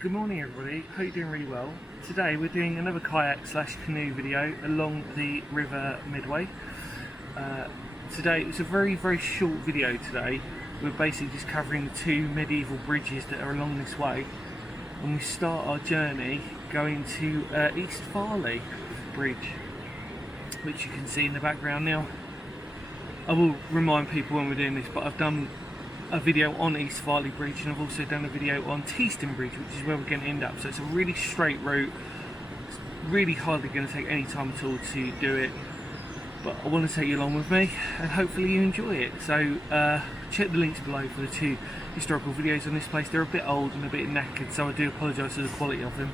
Good morning everybody, hope you're doing really well. Today we're doing another kayak slash canoe video along the river Medway. Today it's a very short video today. We're basically just covering the two medieval bridges that are along this way, and we start our journey going to East Farleigh Bridge, which you can see in the background now. I will remind people when we're doing this, but I've done a video on East Farleigh Bridge and I've also done a video on Teston Bridge, which is where we're going to end up. So it's a really straight route. It's really hardly going to take any time at all to do it, but I want to take you along with me and hopefully you enjoy it. So check the links below for the two historical videos on this place. They're a bit old and a bit knackered, so I do apologise for the quality of them,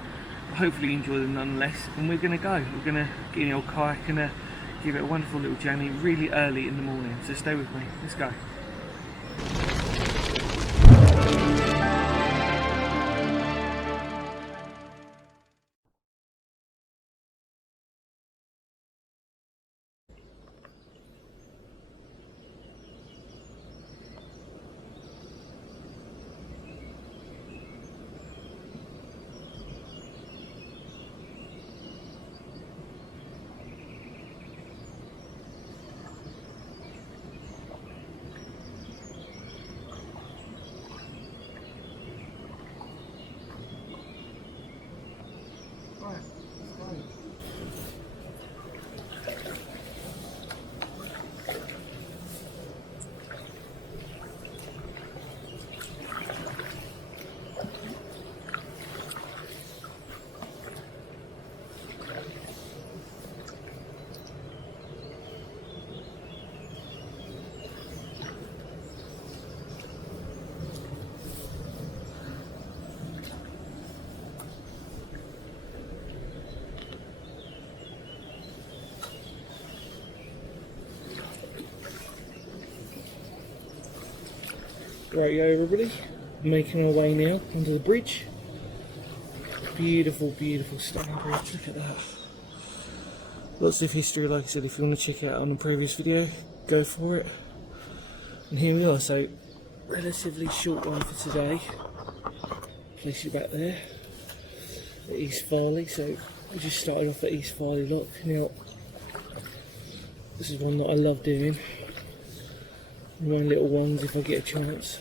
but hopefully you enjoy them nonetheless. And we're going to go. We're going to get in the old kayak and give it a wonderful little journey really early in the morning. So stay with me. Let's go. Right, everybody, making our way now under the bridge. Beautiful stunning bridge, look at that. Lots of history, like I said. If you want to check it out on the previous video, go for it. And here we are, so relatively short one for today. Place you back there at East Farleigh. So we just started off at East Farleigh Lock. Now, this is one that I love doing. My little ones if I get a chance.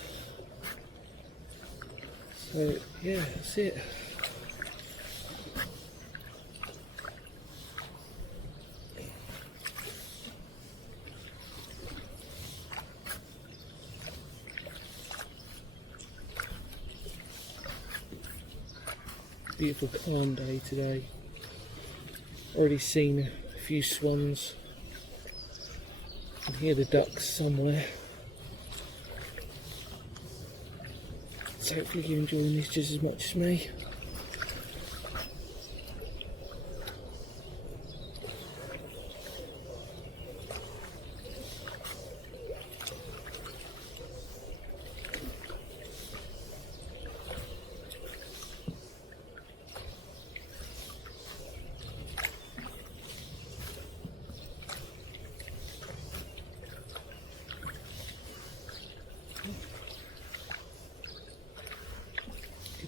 So yeah, that's it. Beautiful calm day today. Already seen a few swans. I can hear the ducks somewhere. So hopefully you're enjoying this just as much as me.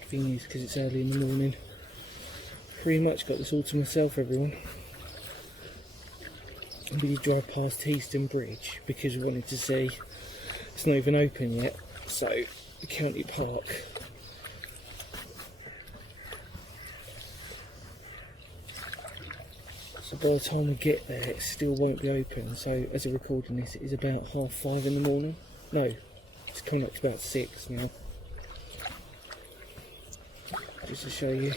Thing is, because it's early in the morning, pretty much got this all to myself, everyone. And we drive past Teston Bridge because we wanted to see, it's not even open yet, so the county park. So by the time we get there it still won't be open. So as I'm recording this, it is about 5:30 in the morning. No, it's coming up to about 6 now. Just to show you.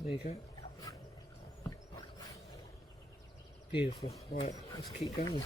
There you go. Beautiful. Right, let's keep going.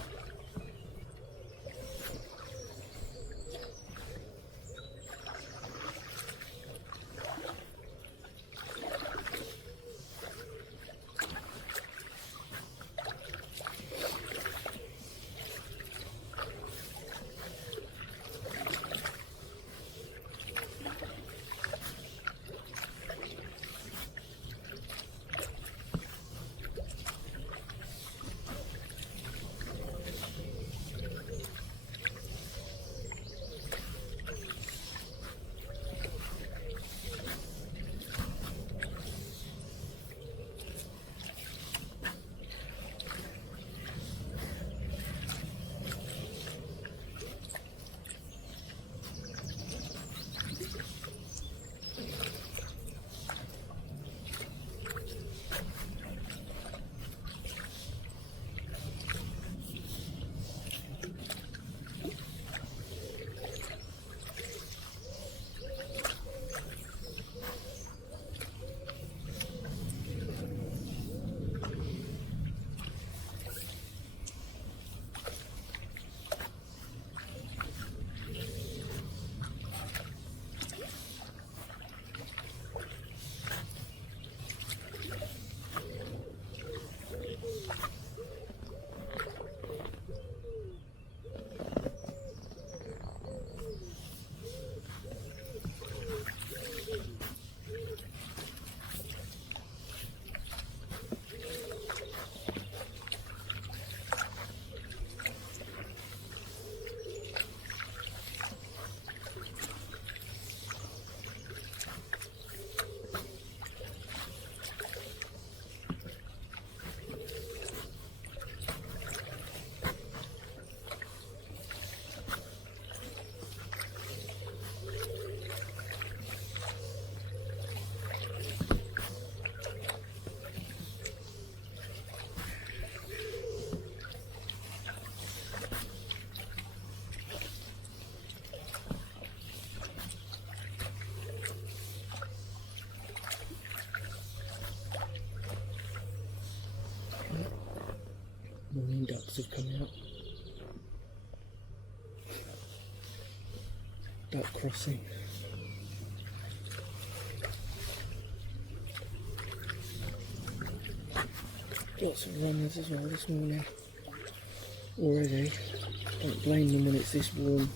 duck crossing. Lots of runners as well this morning already. Don't blame them when it's this warm.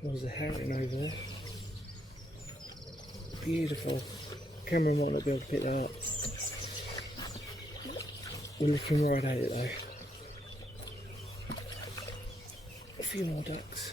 There's a herring over there. Beautiful. Camera might not be able to pick that up. We're looking right at it though. A few more ducks.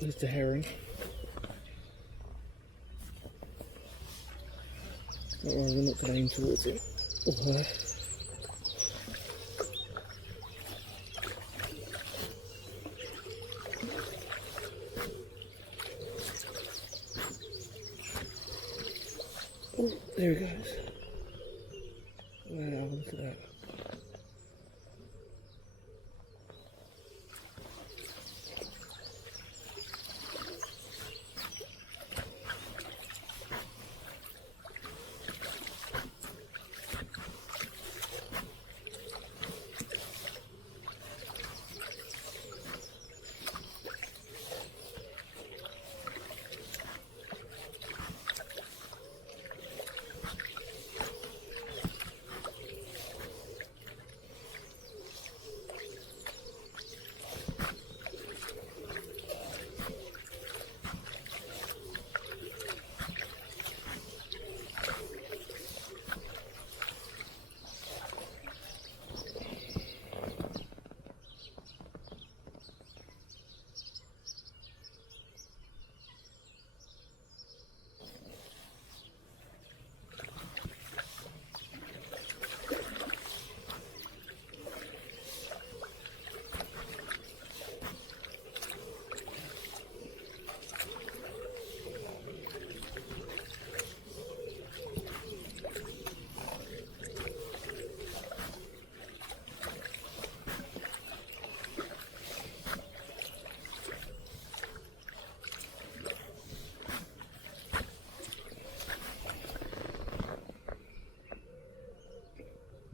There's the herring. Don't worry, we're not going to aim towards it or her. Oh, there he goes. Wow, look at that.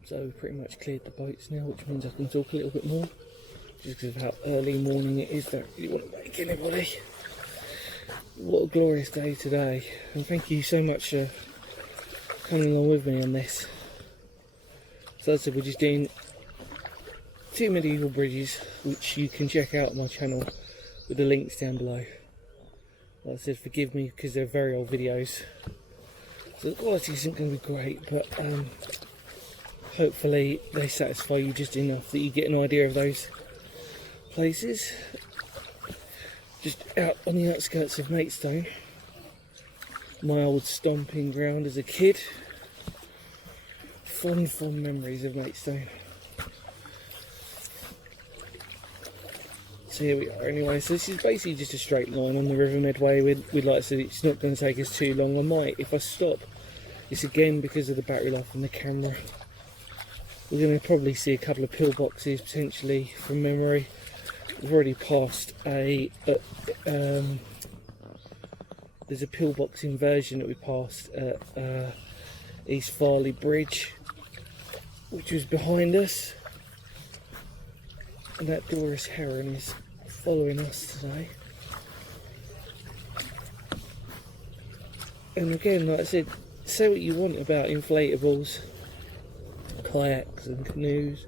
So we've pretty much cleared the boats now, which means I can talk a little bit more. Just because of how early morning it is, don't really want to wake anybody. What a glorious day today, and thank you so much for coming along with me on this. So as I said, we're just doing 2 medieval bridges, which you can check out on my channel with the links down below. Like I said, forgive me because they're very old videos, so the quality isn't going to be great, but hopefully they satisfy you just enough that you get an idea of those places. Just out on the outskirts of Maidstone, my old stomping ground as a kid. Fond memories of Maidstone. So here we are anyway. So this is basically just a straight line on the River Medway. We'd like to say it's not going to take us too long. I might, if I stop, it's again because of the battery life on the camera. We're going to probably see a couple of pillboxes potentially from memory. We've already passed there's a pillbox inversion that we passed at East Farleigh Bridge, which was behind us, and that Doris Heron is following us today. And again, like I said, say what you want about inflatables, kayaks and canoes.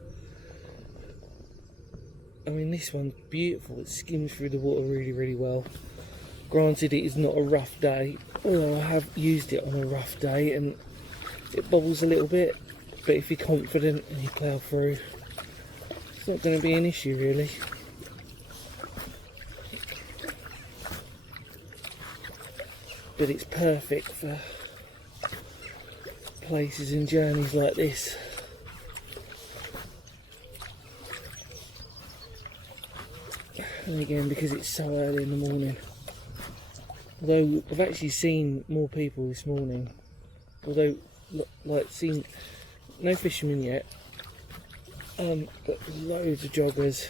I mean, this one's beautiful. It skims through the water really well. Granted, it is not a rough day, although I have used it on a rough day and it bobbles a little bit, but if you're confident and you plough through, it's not going to be an issue really. But it's perfect for places and journeys like this. And again, because it's so early in the morning. Although I've actually seen more people this morning. Although, like, seen no fishermen yet. But loads of joggers.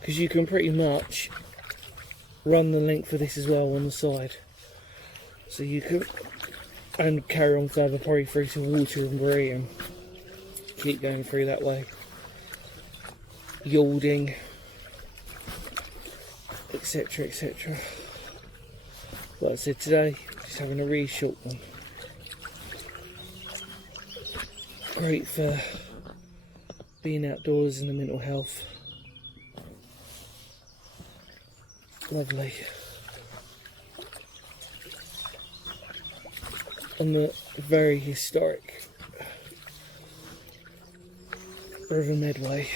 Because you can pretty much run the length of this as well on the side. So you can, and carry on further, probably through to Waterbury and keep going through that way. Yalding, etc, etc. Like I said, today just having a really short one. Great for being outdoors and the mental health. Lovely. On the very historic River Medway.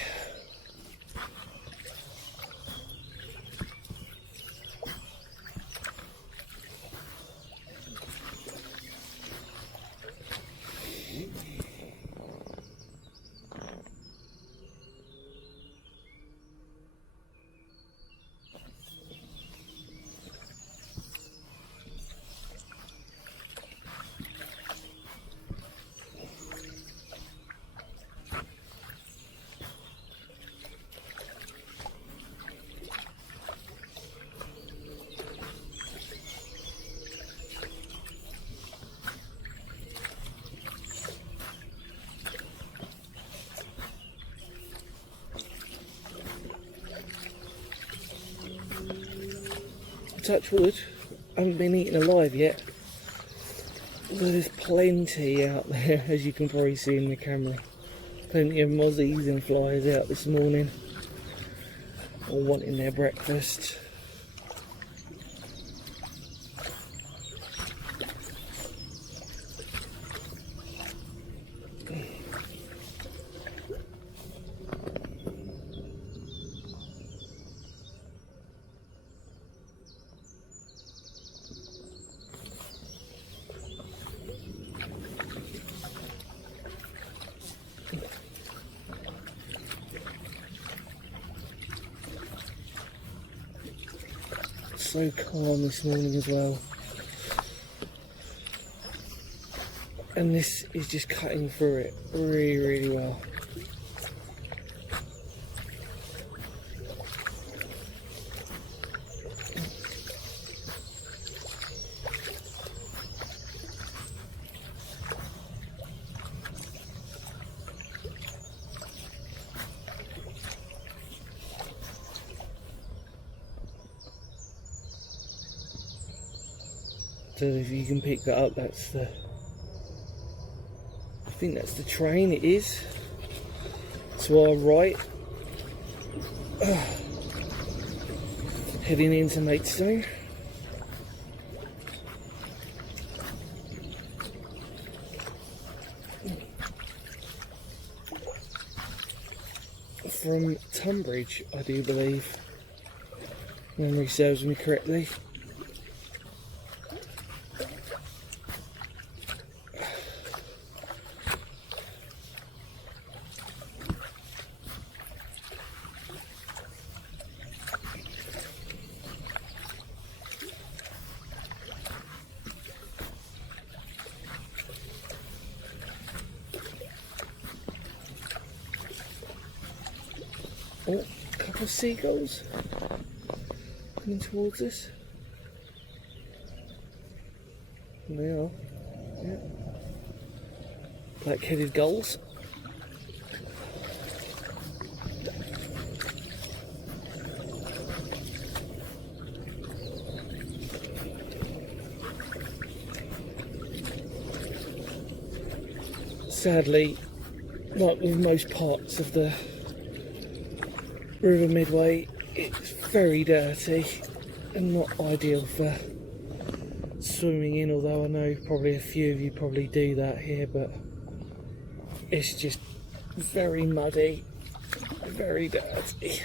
Touch wood, I haven't been eaten alive yet. Although there's plenty out there, as you can probably see in the camera. Plenty of mozzies and flies out this morning, all wanting their breakfast. So calm this morning as well, and this is just cutting through it really well. So if you can pick that up, that's the, I think that's the train, it is. To our right, heading into Maidstone. From Tunbridge, I do believe, memory serves me correctly. Oh, a couple of seagulls coming towards us. And they are, yeah. Black-headed gulls. Sadly, like with most parts of the River Medway, it's very dirty and not ideal for swimming in, although I know probably a few of you probably do that here, but it's just very muddy, very dirty.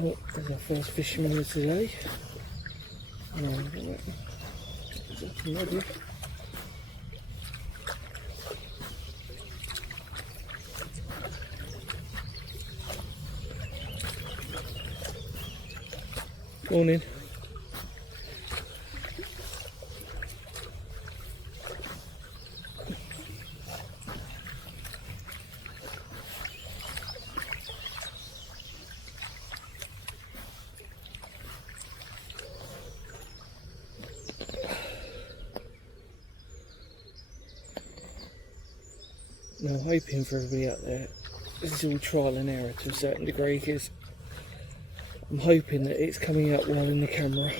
Oh, there's our first fisherman of today. Morning. Now, I'm hoping for everybody out there, this is all trial and error to a certain degree, because I'm hoping that it's coming out well in the camera.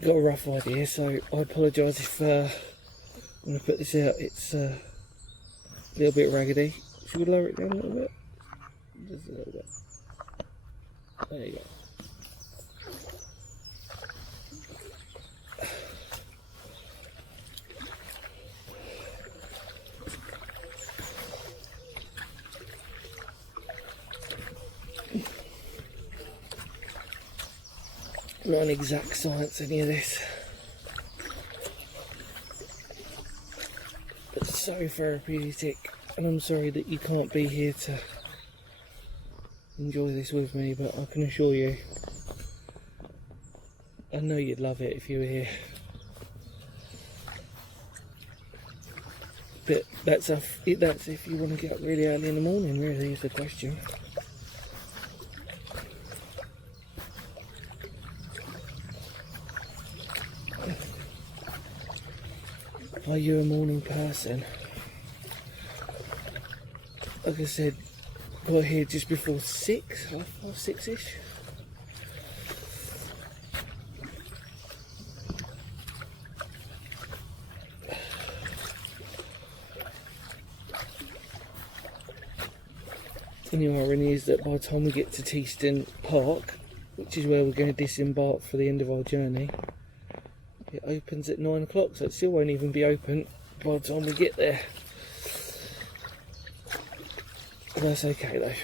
Got a rough idea, so I apologise if when I put this out it's a little bit raggedy. Should we lower it down a little bit? Just a little bit. There you go. Not an exact science, any of this, but so therapeutic, and I'm sorry that you can't be here to enjoy this with me, but I can assure you, I know you'd love it if you were here. But that's if you want to get up really early in the morning, really, is the question. Are you a morning person? Like I said, got here just before 6, half 6-ish. And the irony is that by the time we get to Teston Park, which is where we're going to disembark for the end of our journey, it opens at 9 o'clock, so it still won't even be open by the time we get there. But that's okay though.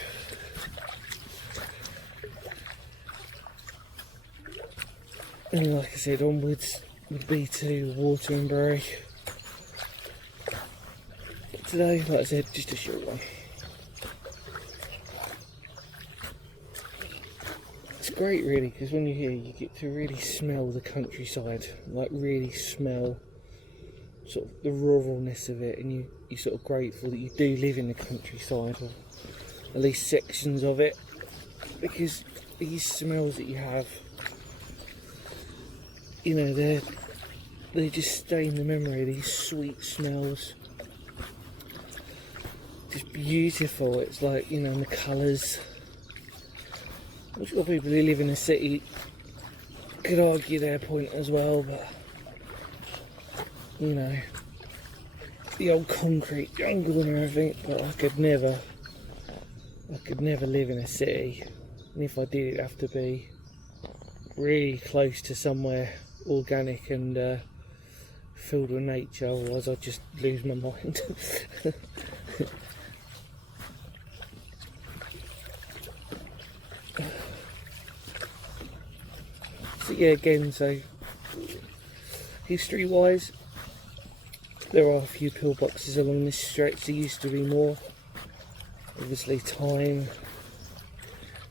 And like I said, onwards would be to Water and Bury. But today, like I said, just a short one. It's great really, because when you're here you get to really smell the countryside, like really smell sort of the ruralness of it, and you're sort of grateful that you do live in the countryside, or at least sections of it, because these smells that you have, you know, they just stay in the memory, these sweet smells. Just beautiful. It's like, you know, the colours. I'm sure people who live in the city could argue their point as well, but you know, the old concrete jungle and everything, but I could never live in a city, and if I did, it'd have to be really close to somewhere organic and filled with nature, otherwise I'd just lose my mind. So yeah, again, so history wise, there are a few pillboxes along this stretch. There used to be more, Obviously time,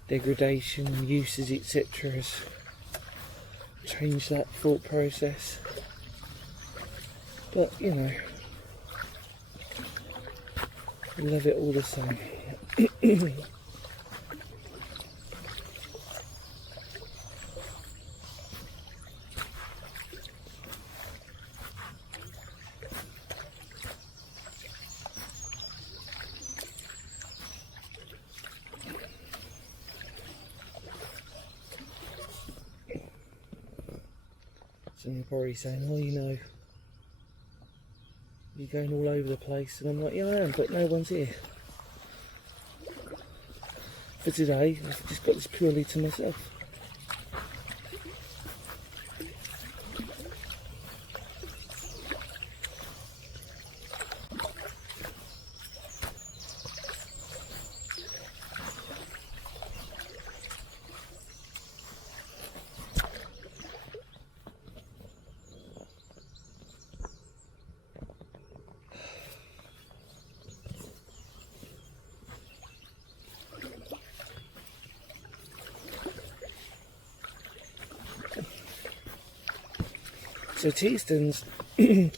degradation, uses, etc. has changed that thought process. But you know, I love it all the same. So you're probably saying, oh, you know, you're going all over the place, and I'm like, yeah, I am, but no one's here. For today, I've just got this purely to myself. So Teaston's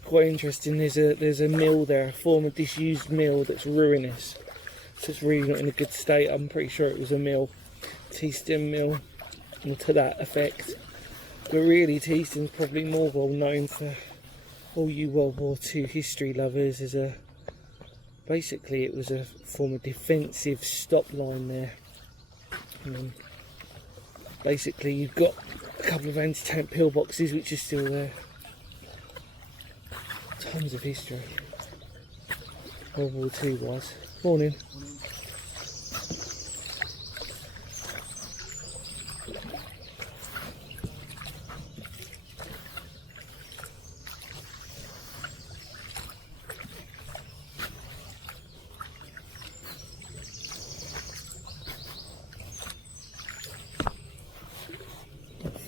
quite interesting. There's a mill there, a former disused mill that's ruinous. So it's really not in a good state. I'm pretty sure it was a mill, Teaston mill, and to that effect. But really, Teaston's probably more well known for all you World War II history lovers as basically it was a form of defensive stop line there. Basically you've got a couple of anti-tank pillboxes which are still there. Tons of history. World War II was. Morning.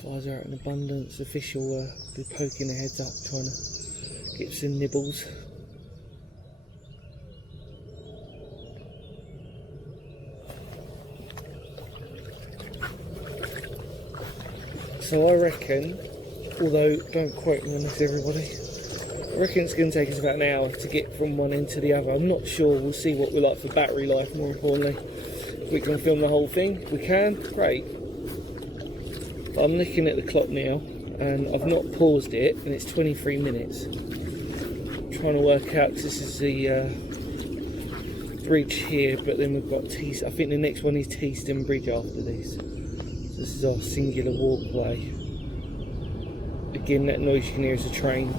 Flies are out in abundance. The fish will be poking their heads up trying to get some nibbles. So I reckon, although don't quote me on this everybody, I reckon it's going to take us about an hour to get from one end to the other. I'm not sure, we'll see what we're like for battery life more importantly. If we can film the whole thing, if we can, great. But I'm looking at the clock now and I've not paused it and it's 23 minutes. Trying to work out, this is the bridge here, but then we've got I think the next one is Teaston Bridge after this. So this is our singular walkway. Again, that noise you can hear is a train.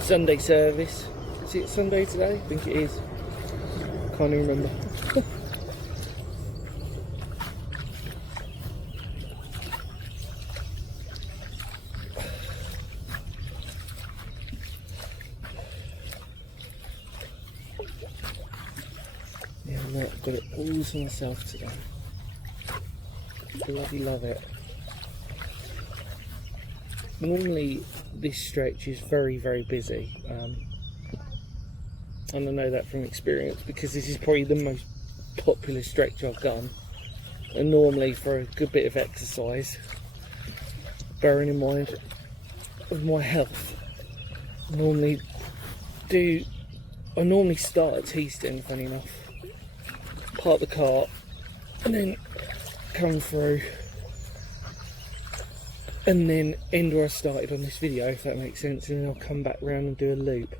Sunday service. Is it Sunday today? I think it is. Can't even remember. I've got it all to myself today. Bloody love it. Normally this stretch is very, very busy, and I know that from experience because this is probably the most popular stretch I've done, and normally for a good bit of exercise, bearing in mind of my health, I normally start at Teaston, funny enough, park the cart and then come through and then end where I started on this video, if that makes sense, and then I'll come back round and do a loop.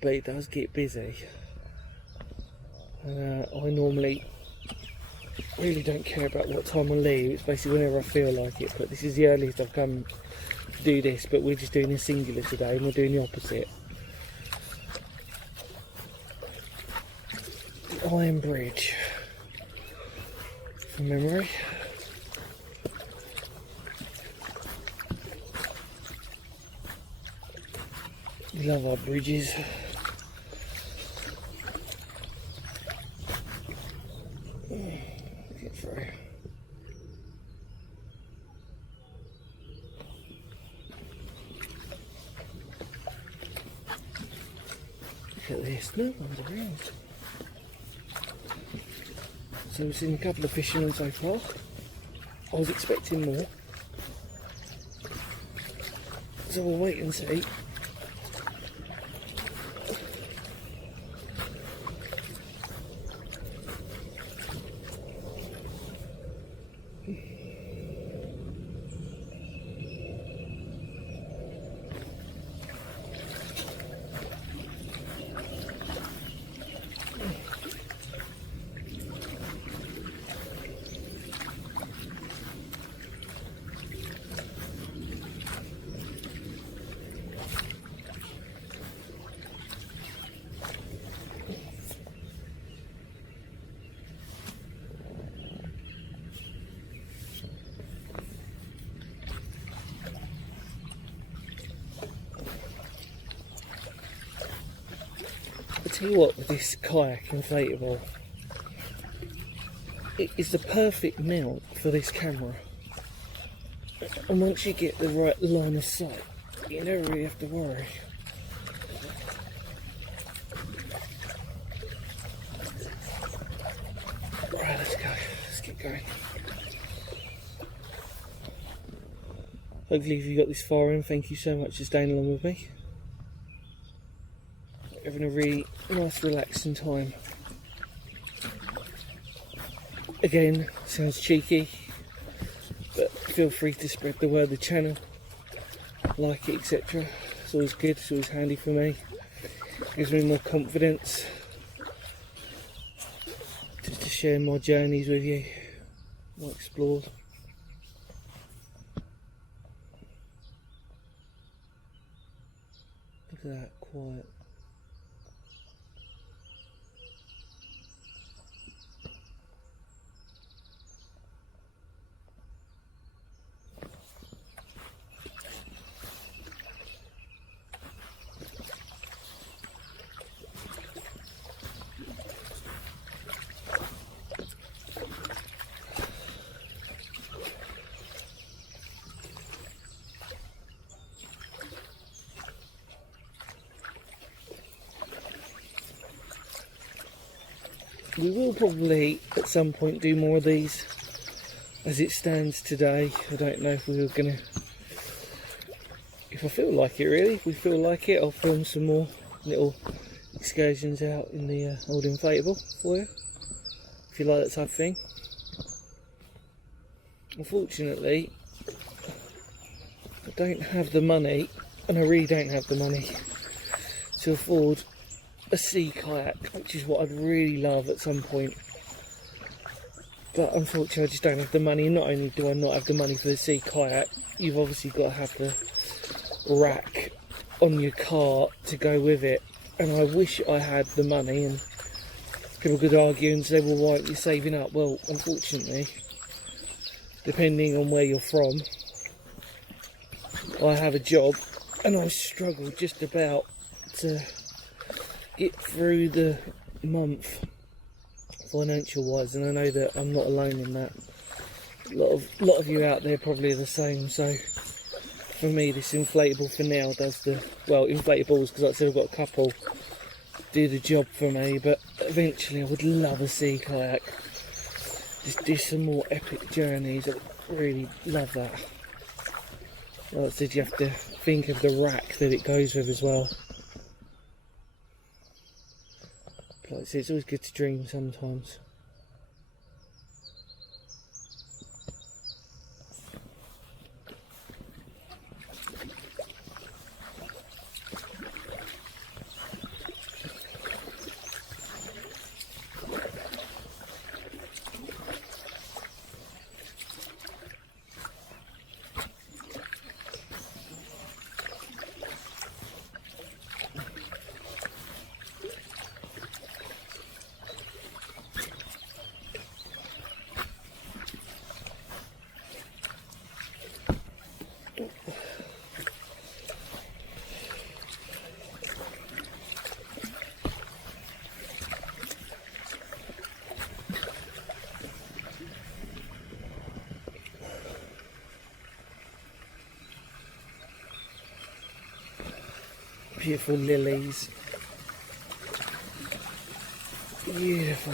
But it does get busy. I normally really don't care about what time I leave, it's basically whenever I feel like it, but this is the earliest I've come to do this, but we're just doing a singular today and we're doing the opposite. Iron Bridge from memory. We love our bridges. Get through. Look at this, no one's around. So we've seen a couple of fishermen so far. I was expecting more. So we'll wait and see. I tell you what, with this kayak inflatable, it is the perfect mount for this camera. And once you get the right line of sight, you never really have to worry. Right, let's go. Let's get going. Hopefully if you got this far in, thank you so much for staying along with me. Having a really nice relaxing time. Again, sounds cheeky, but feel free to spread the word of the channel, like it, etc. It's always good, it's always handy for me. Gives me more confidence just to share my journeys with you, my explores. Look at that, quiet. We will probably at some point do more of these. As it stands today, I don't know if we were gonna, if I feel like it really, if we feel like it, I'll film some more little excursions out in the old inflatable for you, if you like that type of thing. Unfortunately, I don't have the money, and I really don't have the money to afford a sea kayak, which is what I'd really love at some point. But unfortunately I just don't have the money. Not only do I not have the money for the sea kayak, you've obviously got to have the rack on your car to go with it. And I wish I had the money, and people could argue and say, well, why aren't you saving up? Well, unfortunately, depending on where you're from, I have a job and I struggle just about to get through the month financial wise, and I know that I'm not alone in that. A lot of you out there probably are the same. So for me, this inflatable for now does the, well, inflatables, because like I said, I've got a couple, do the job for me. But eventually I would love a sea kayak, just do some more epic journeys. I would really love that. Like I said, you have to think of the rack that it goes with as well. Like I said, it's always good to dream sometimes. Beautiful lilies, Beautiful.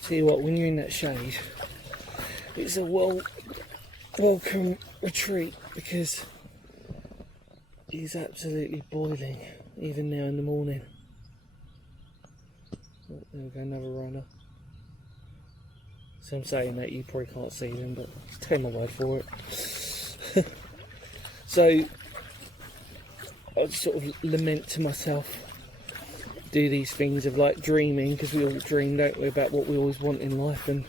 Tell you what, when you're in that shade, it's a welcome retreat because it's absolutely boiling, even now in the morning. Oh, there we go, another runner. So I'm saying that, you probably can't see them, but take my word for it. So I just sort of lament to myself, do these things of like dreaming, because we all dream, don't we, about what we always want in life. And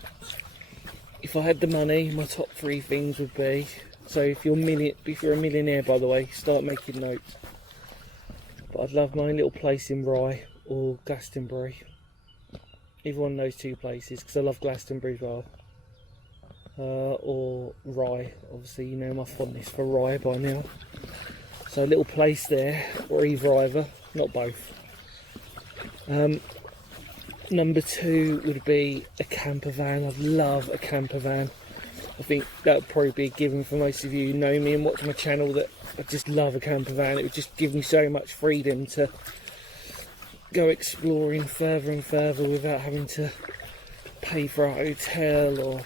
if I had the money, my top 3 things would be, so if you're a millionaire, by the way, start making notes, but I'd love my own little place in Rye or Glastonbury, either one of those 2 places, because I love Glastonbury as well, or Rye. Obviously you know my fondness for Rye by now, so a little place there, or either, not both. Number 2 would be a camper van. I'd love a camper van. I think that would probably be a given for most of you who know me and watch my channel, that I just love a camper van. It would just give me so much freedom to go exploring further and further without having to pay for a hotel or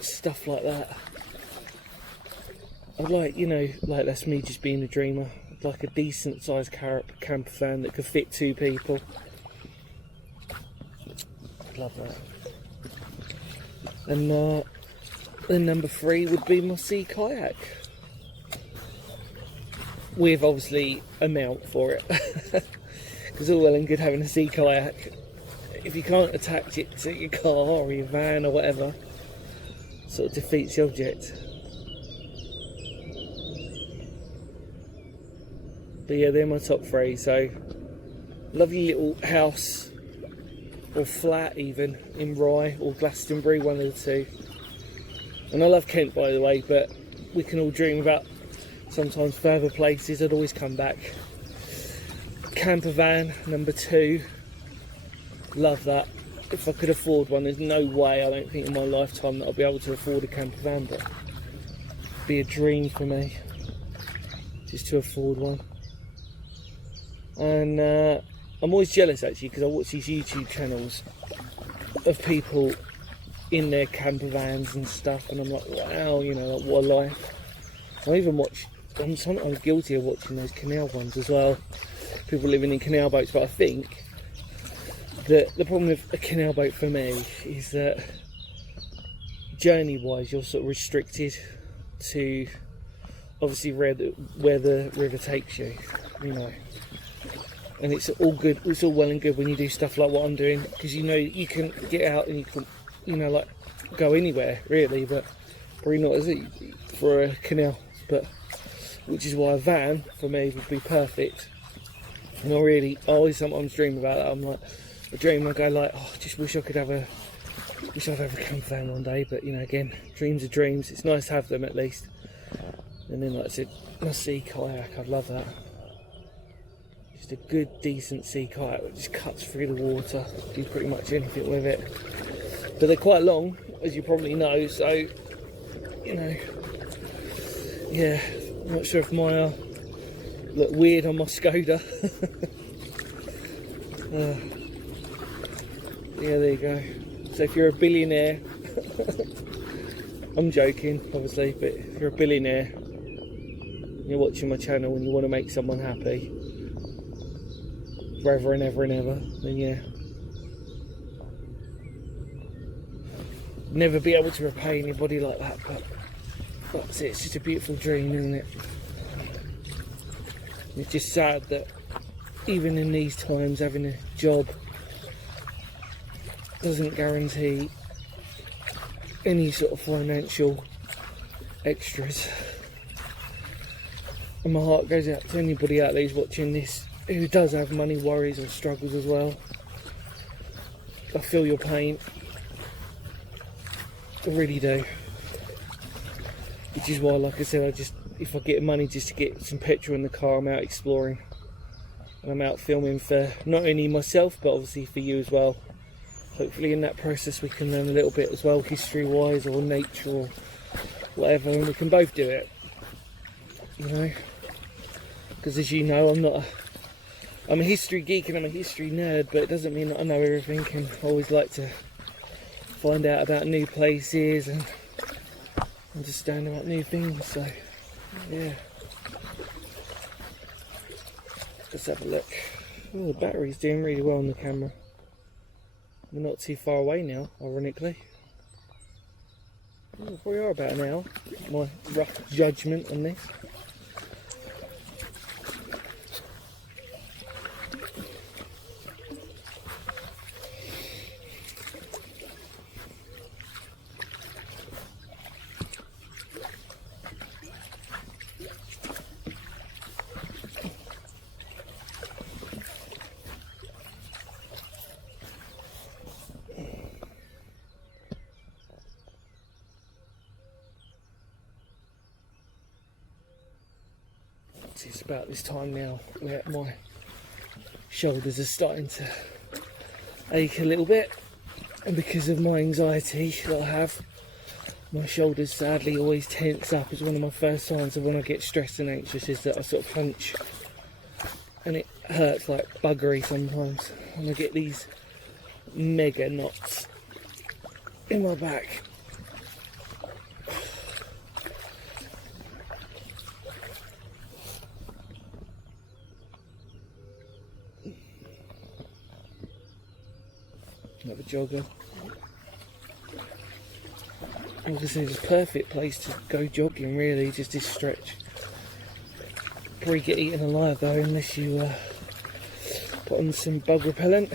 stuff like that. I'd like, you know, like that's me just being a dreamer. I'd like a decent sized camper van that could fit 2 people. Love that. And then number 3 would be my sea kayak, with obviously a mount for it, because all well and good having a sea kayak, if you can't attach it to your car or your van or whatever, sort of defeats the object. But yeah, they're my top 3. So lovely little house or flat even in Rye or Glastonbury, one of the 2. And I love Kent, by the way, but we can all dream about sometimes further places. I'd always come back. Camper van, number 2. Love that. If I could afford one, there's no way, I don't think in my lifetime, that I'll be able to afford a camper van, but it'd be a dream for me just to afford one. And I'm always jealous actually, because I watch these YouTube channels of people in their camper vans and stuff, and I'm like, wow, you know, like, what a life. I'm sometimes guilty of watching those canal ones as well, people living in canal boats. But I think that the problem with a canal boat for me is that journey wise you're sort of restricted to obviously where the river takes you, you know. And it's all good, it's all well and good when you do stuff like what I'm doing, because you know you can get out and you can, you know, like go anywhere really, but probably not as easy for a canal. But which is why a van for me would be perfect. And I always sometimes dream about that. I'm like, I dream, I go like, oh, I just wish I'd have a camper van one day. But you know, again, dreams are dreams. It's nice to have them at least. And then, like I said, my sea kayak, I'd love that. Just a good, decent sea kayak that just cuts through the water, do pretty much anything with it. But they're quite long, as you probably know, so, you know, yeah, I'm not sure if mine look weird on my Skoda. Yeah, there you go. So if you're a billionaire, I'm joking, obviously, but if you're a billionaire, you're watching my channel and you want to make someone happy, forever and ever and ever, then yeah. Never be able to repay anybody like that, but that's it. It's just a beautiful dream, isn't it? It's just sad that even in these times having a job doesn't guarantee any sort of financial extras. And my heart goes out to anybody out there who's watching this who does have money worries and struggles as well. I feel your pain. I really do. Which is why, like I said, if I get money just to get some petrol in the car, I'm out exploring. And I'm out filming for not only myself, but obviously for you as well. Hopefully in that process we can learn a little bit as well, history-wise or nature or whatever, and we can both do it. You know? Because as you know, I'm a history geek and I'm a history nerd, but it doesn't mean that I know everything, and I always like to find out about new places and understand about new things, so yeah. Let's have a look. Oh, the battery's doing really well on the camera. We're not too far away now, ironically. Oh, we are about an hour. My rough judgment on this. It's about this time now where my shoulders are starting to ache a little bit, and because of my anxiety that I have, my shoulders sadly always tense up. It's one of my first signs of when I get stressed and anxious, is that I sort of hunch, and it hurts like buggery sometimes, and I get these mega knots in my back. Another jogger. Obviously it's a perfect place to go jogging, really, just this stretch. Probably get eaten alive though, unless you put on some bug repellent.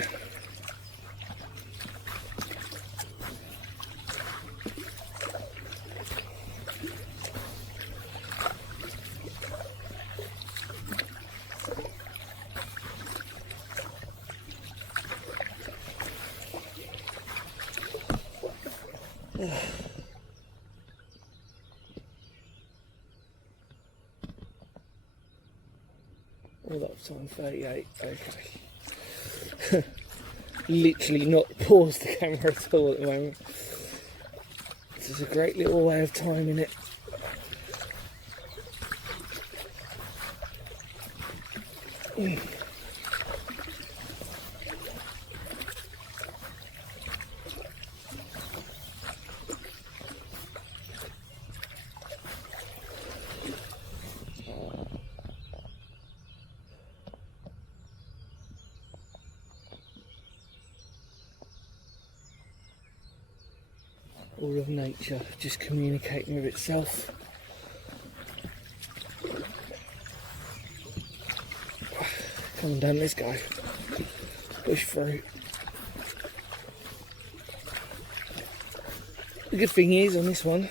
All that time, 38, okay. Literally not paused the camera at all at the moment. This is a great little way of timing it. All of nature just communicating with itself. Come on down, let's go. Push through. The good thing is on this one,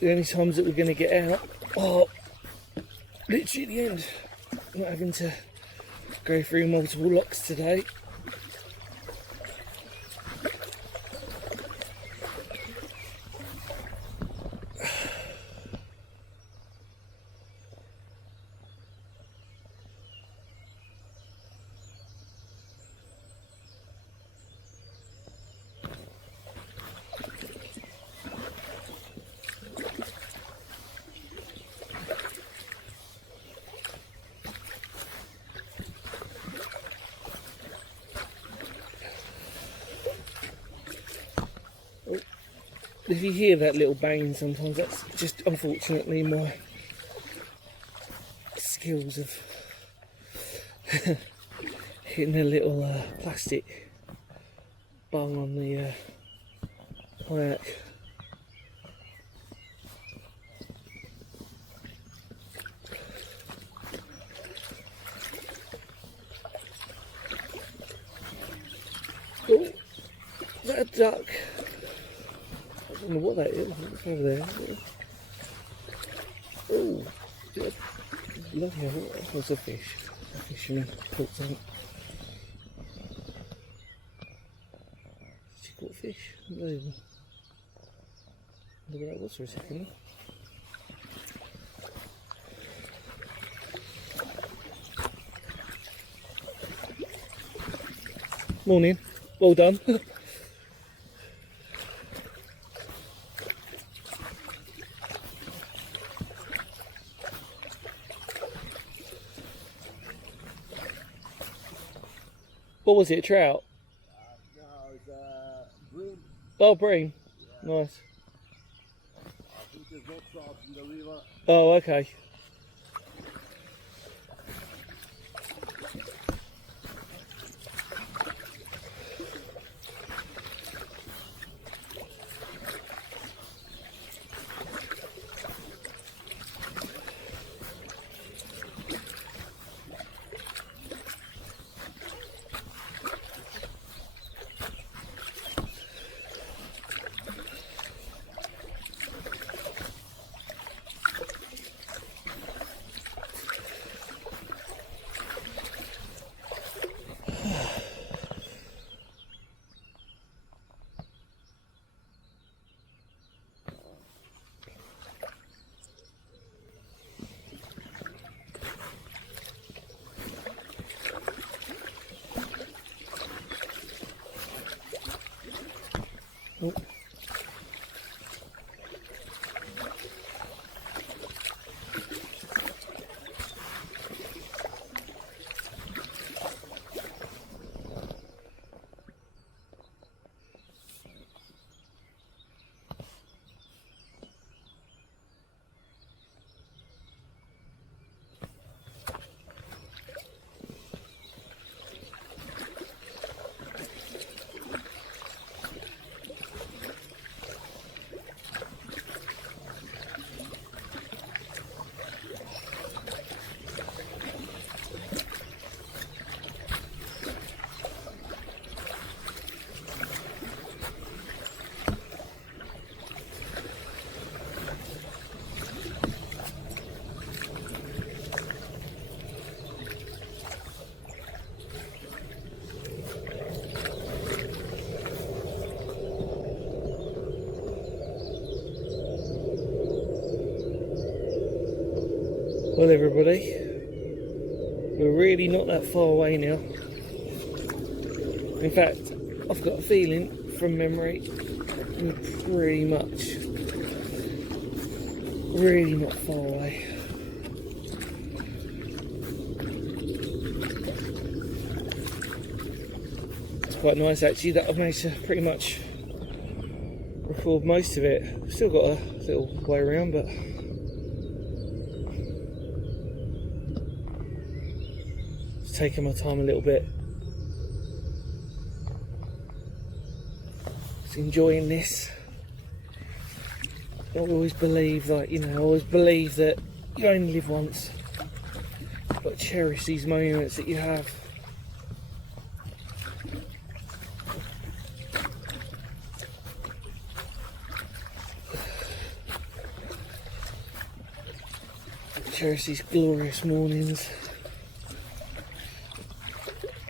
the only times that we're going to get out are literally at the end. Not having to go through multiple locks today. If you hear that little banging sometimes, that's just unfortunately my skills of hitting a little plastic bung on the kayak. Oh, is that a duck? don't know what that is. What's over there? Oh, bloody hell, that was a fish. A fish in a pool tank. She caught fish. Unbelievable. Look what that was for a second. Morning. Well done. What was it, a trout? No, it's bream. Oh, bream. Yeah. Nice. I think there's no trout in the river. Oh, okay. Oh. Well, everybody, we're really not that far away now. In fact, I've got a feeling from memory we're pretty much really not far away. It's quite nice actually that I've managed to pretty much record most of it. Still got a little way around, but taking my time a little bit, just enjoying this. I always believe, like, you know, I always believe that you only live once. You've got to cherish these moments that you have. Cherish these glorious mornings.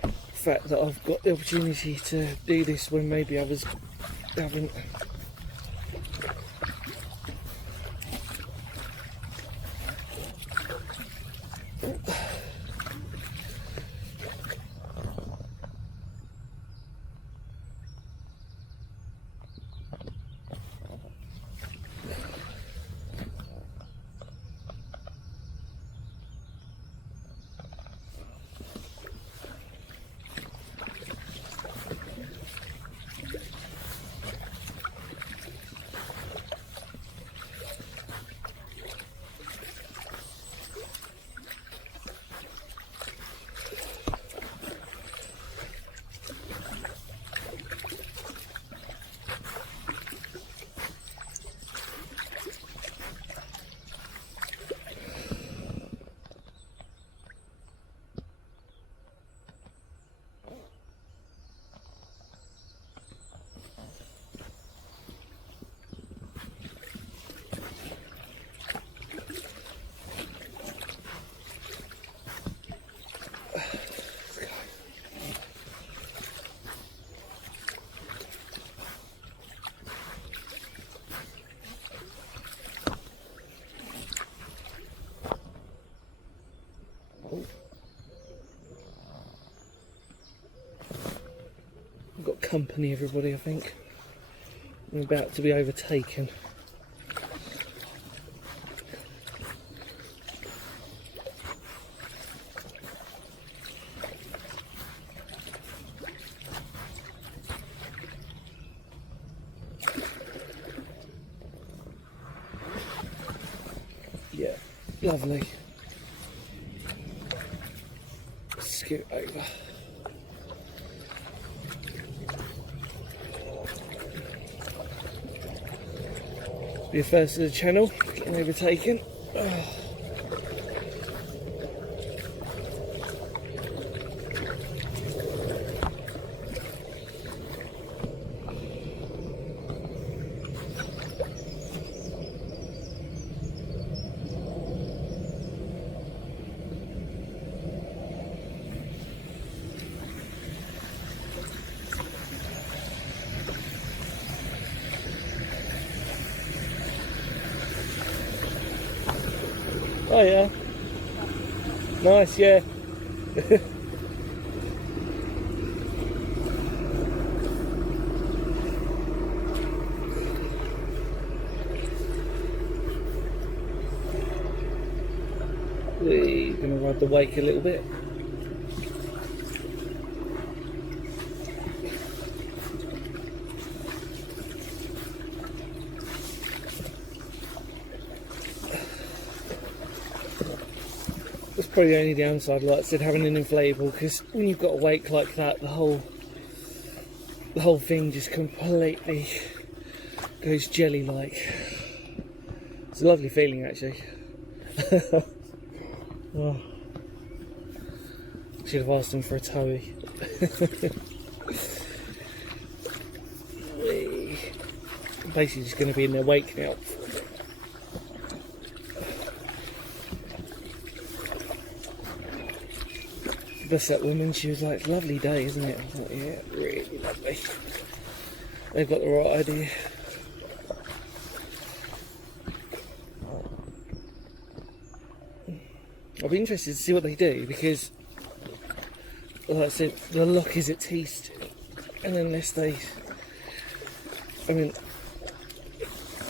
The fact that I've got the opportunity to do this when maybe others haven't. company, everybody, I think. I'm about to be overtaken. Yeah, lovely. Scoot over. Be the first of the channel, getting overtaken. Oh. Oh yeah, nice, yeah. We're going to ride the wake a little bit. That's probably the only downside, like I said, having an inflatable, because when you've got a wake like that, the whole thing just completely goes jelly-like. It's a lovely feeling, actually. Well, should have asked them for a towie. I'm basically just going to be in their wake now. Bless that woman, she was like, lovely day, isn't it? I thought, yeah, really lovely. They've got the right idea. I'll be interested to see what they do, because, like I said, the lock is at Teston, and unless they, I mean,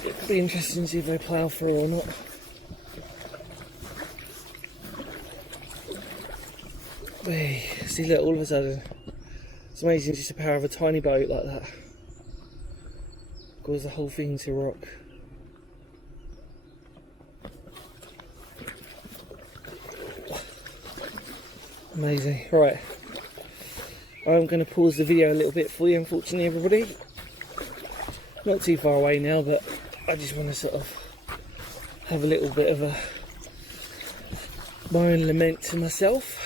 it'd be interesting to see if they plough through or not. See, look, all of a sudden, it's amazing just the power of a tiny boat like that. Cause the whole thing to rock. Amazing. Right, I'm going to pause the video a little bit for you, unfortunately, everybody. Not too far away now, but I just want to sort of have a little bit of a my own lament to myself.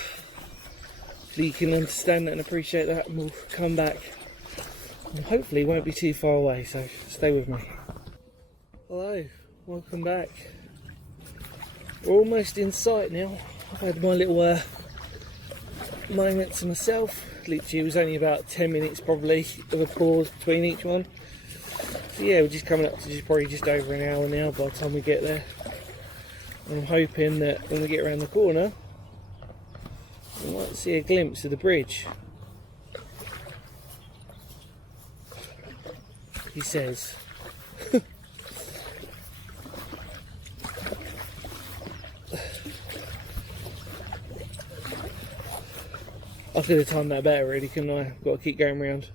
So you can understand that and appreciate that, and we'll come back and hopefully it won't be too far away, so stay with me. Hello, welcome back. We're almost in sight now. I've had my little moment to myself. Literally it was only about 10 minutes probably of a pause between each one. So yeah, we're just coming up to probably just over an hour now by the time we get there. And I'm hoping that when we get around the corner we might see a glimpse of the bridge. He says. I could have timed that better really, couldn't I? Got to keep going round.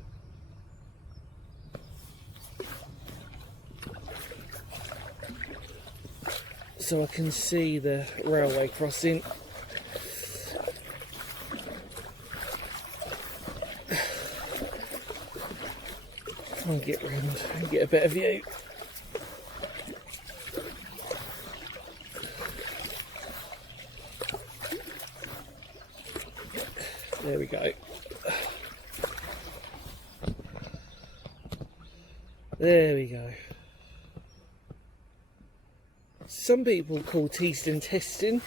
So I can see the railway crossing. Try and get round and get a better view. There we go. There we go. Some people call Teston testing.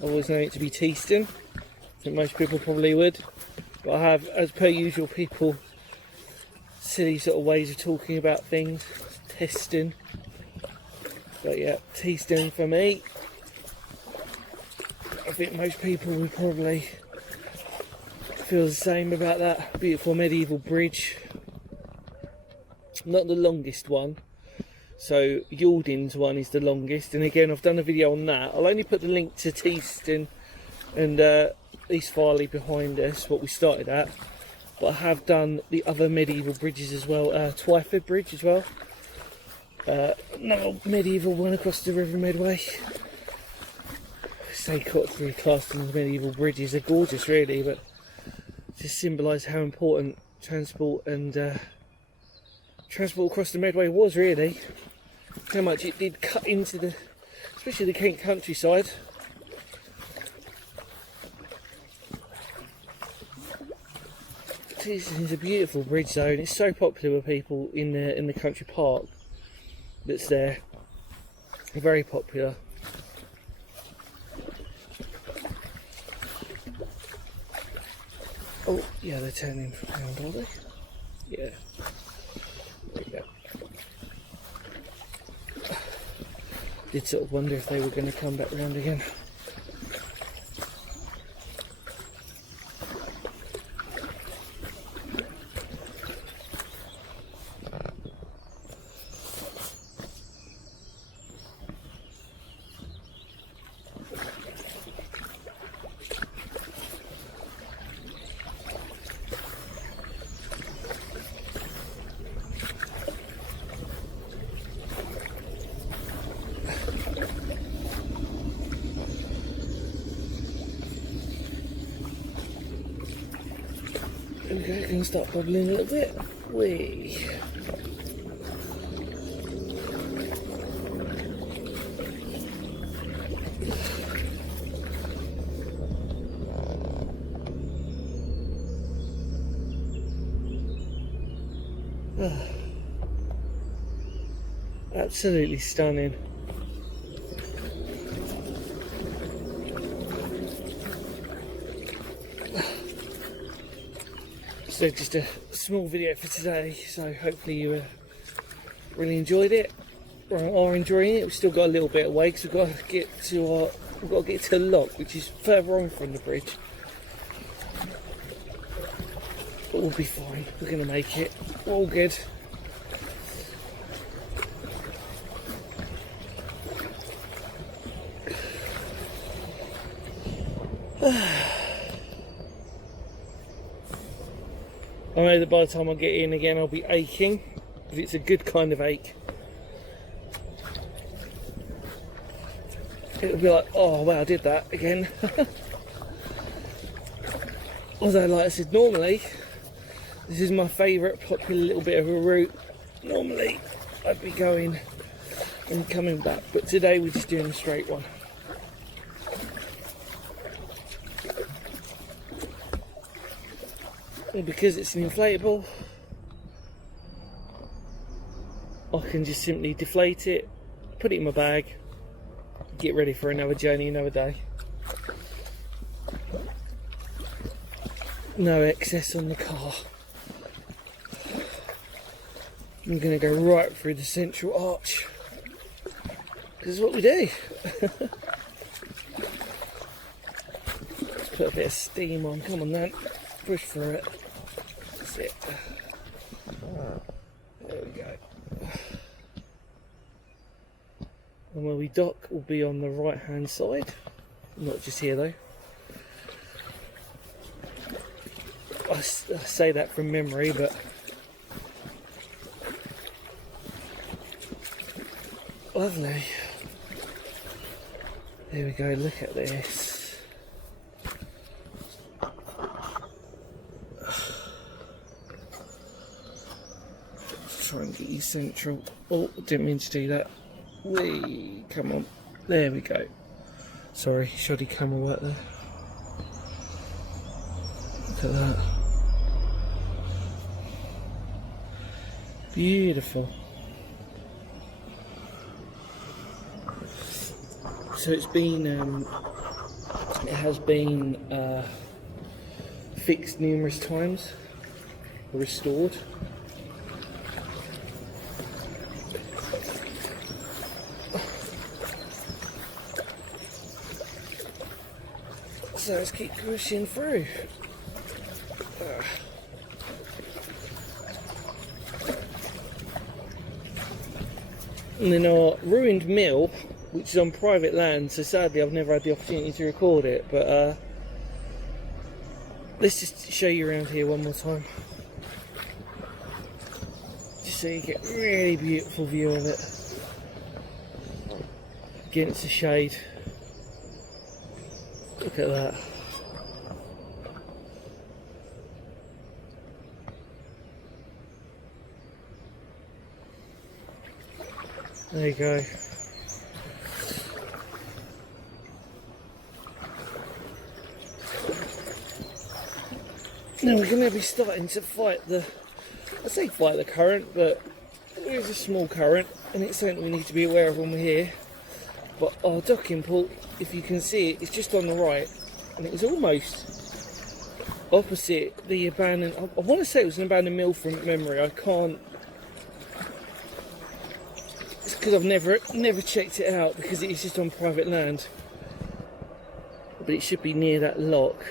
I always know it to be Teston. I think most people probably would. But I have, as per usual, people silly sort of ways of talking about things. Testing. But yeah, Teston for me. I think most people would probably feel the same about that beautiful medieval bridge. Not the longest one, so Yaldin's one is the longest, and again I've done a video on that. I'll only put the link to teston and East Farleigh behind us, what we started at, but I have done the other medieval bridges as well. Twyford Bridge as well, another medieval one across the River Medway. Say three classed as medieval bridges, they're gorgeous really, but just symbolise how important transport and transport across the Medway was really. How much it did cut into the, especially the Kent countryside. This is a beautiful bridge though, and it's so popular with people in the country park that's there. Very popular. Oh yeah, they're turning around, are they? Yeah. There we go. Did sort of wonder if they were going to come back round again. Okay, it can start bubbling a little bit. Whee! Absolutely stunning. So just a small video for today, so hopefully you really enjoyed it, or are enjoying it. We've still got a little bit away because we've got to get to the lock, which is further on from the bridge. But we'll be fine, we're going to make it, we're all good. I know that by the time I get in again I'll be aching, but it's a good kind of ache. It'll be like, oh wow, I did that again. Although like I said, normally this is my favourite popular little bit of a route. Normally I'd be going and coming back, but today we're just doing a straight one. And because it's an inflatable, I can just simply deflate it, put it in my bag, get ready for another journey, another day. No excess on the car. I'm going to go right through the central arch, because it's what we do. Let's put a bit of steam on, come on then, push through it. That's it. There we go. And where we dock will be on the right hand side, not just here though. I say that from memory, but lovely. There we go, look at this. Try and get you central. Oh, didn't mean to do that. Whee, come on. There we go. Sorry, shoddy camera work there. Look at that. Beautiful. So it's been, it has been fixed numerous times, restored. So let's keep pushing through. And then our ruined mill, which is on private land, so sadly I've never had the opportunity to record it, but let's just show you around here one more time. Just so you get a really beautiful view of it against the shade. Look at that. There you go. Now we're going to be starting to fight the, I say fight the current, but there's a small current and it's something we need to be aware of when we're here. But our docking port, if you can see it, it's just on the right, and it was almost opposite the abandoned, I want to say it was an abandoned mill from memory, I can't, it's because I've never checked it out because it is just on private land. But it should be near that lock.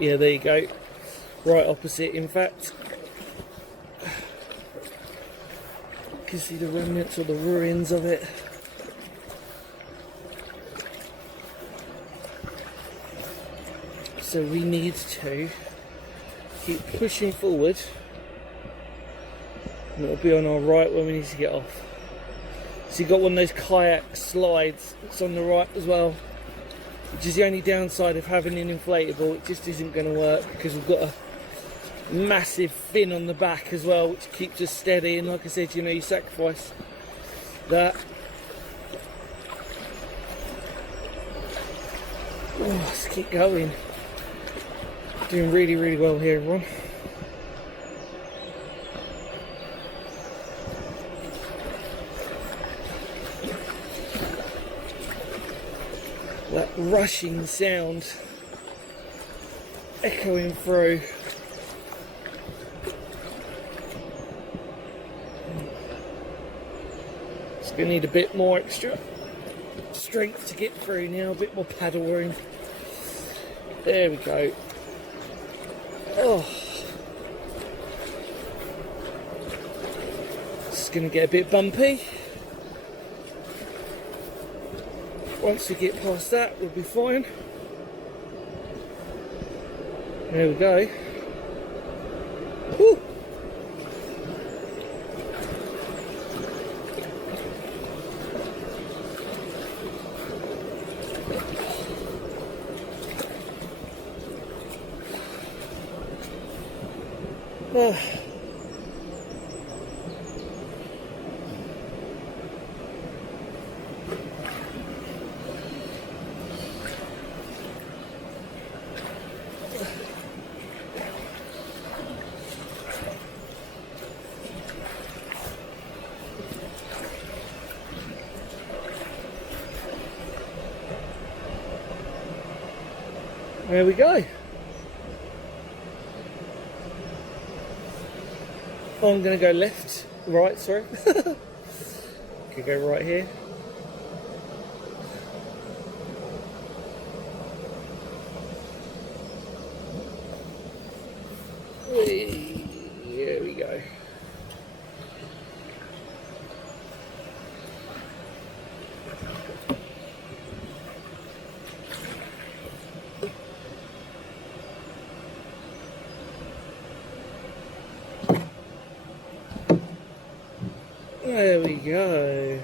Yeah, there you go. Right opposite, in fact. You can see the remnants or the ruins of it. So we need to keep pushing forward. And it'll be on our right when we need to get off. So you've got one of those kayak slides that's on the right as well, which is the only downside of having an inflatable. It just isn't going to work because we've got a massive fin on the back as well, which keeps us steady. And like I said, you know, you sacrifice that. Oh, let's keep going. Doing really, really well here, everyone. That rushing sound echoing through. It's going to need a bit more extra strength to get through now, a bit more paddling. There we go. Oh, it's going to get a bit bumpy. Once we get past that, we'll be fine. There we go. Woo. Ah. There we go. Oh, I'm going to go left, right, sorry. Could go right here. There we go. There we go.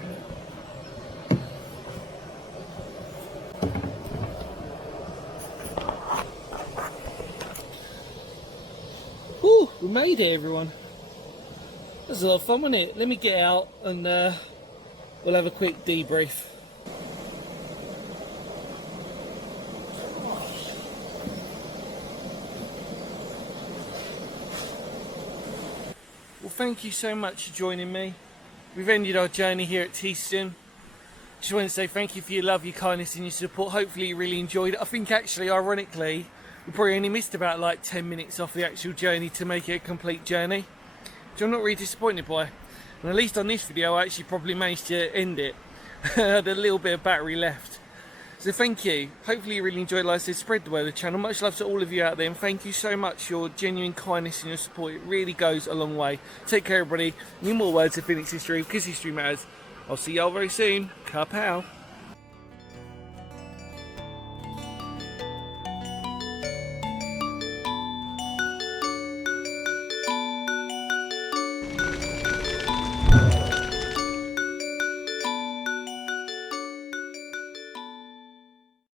Whew, we made it, everyone. That was a lot of fun, wasn't it? Let me get out and we'll have a quick debrief. Well, thank you so much for joining me. We've ended our journey here at Teston. Just want to say thank you for your love, your kindness and your support. Hopefully you really enjoyed it. I think actually, ironically, we probably only missed about like 10 minutes off the actual journey to make it a complete journey, which I'm not really disappointed by. And at least on this video I actually probably managed to end it. I had a little bit of battery left. So thank you. Hopefully you really enjoyed like I said, spread the word of the channel. Much love to all of you out there, and thank you so much for your genuine kindness and your support. It really goes a long way. Take care everybody. New more words of Phoenix history because history matters. I'll see y'all very soon. Kapow.